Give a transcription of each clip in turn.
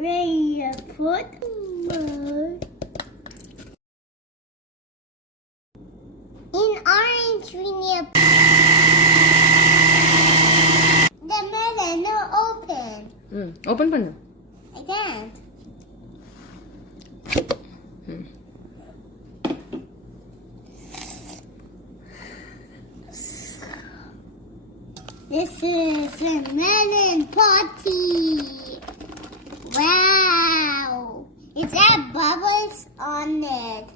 Ready to put in orange we need the melon no open. Open பண்ணு. I can't. This is a melon party. Wow! It's got bubbles on it.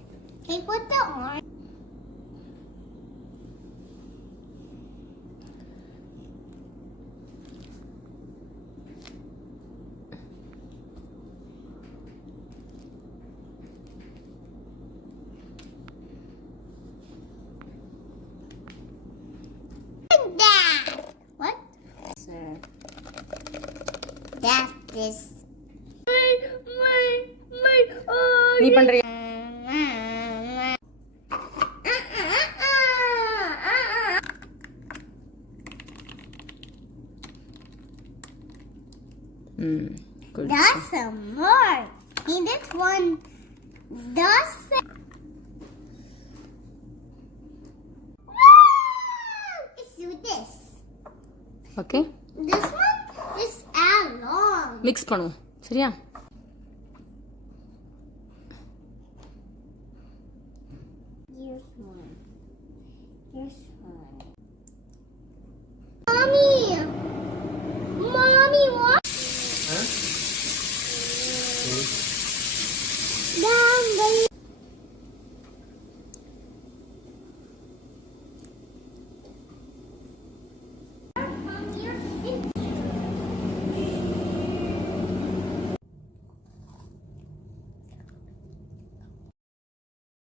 Can you put the orange? What? Sir. That's this. நீ பண்றியா? Good. That's some more. In this one, that's. Let's do this. Okay. This one is add long. Mix பண்ணுவோம். சரியா? Here's one. Here's one. Mommy, what?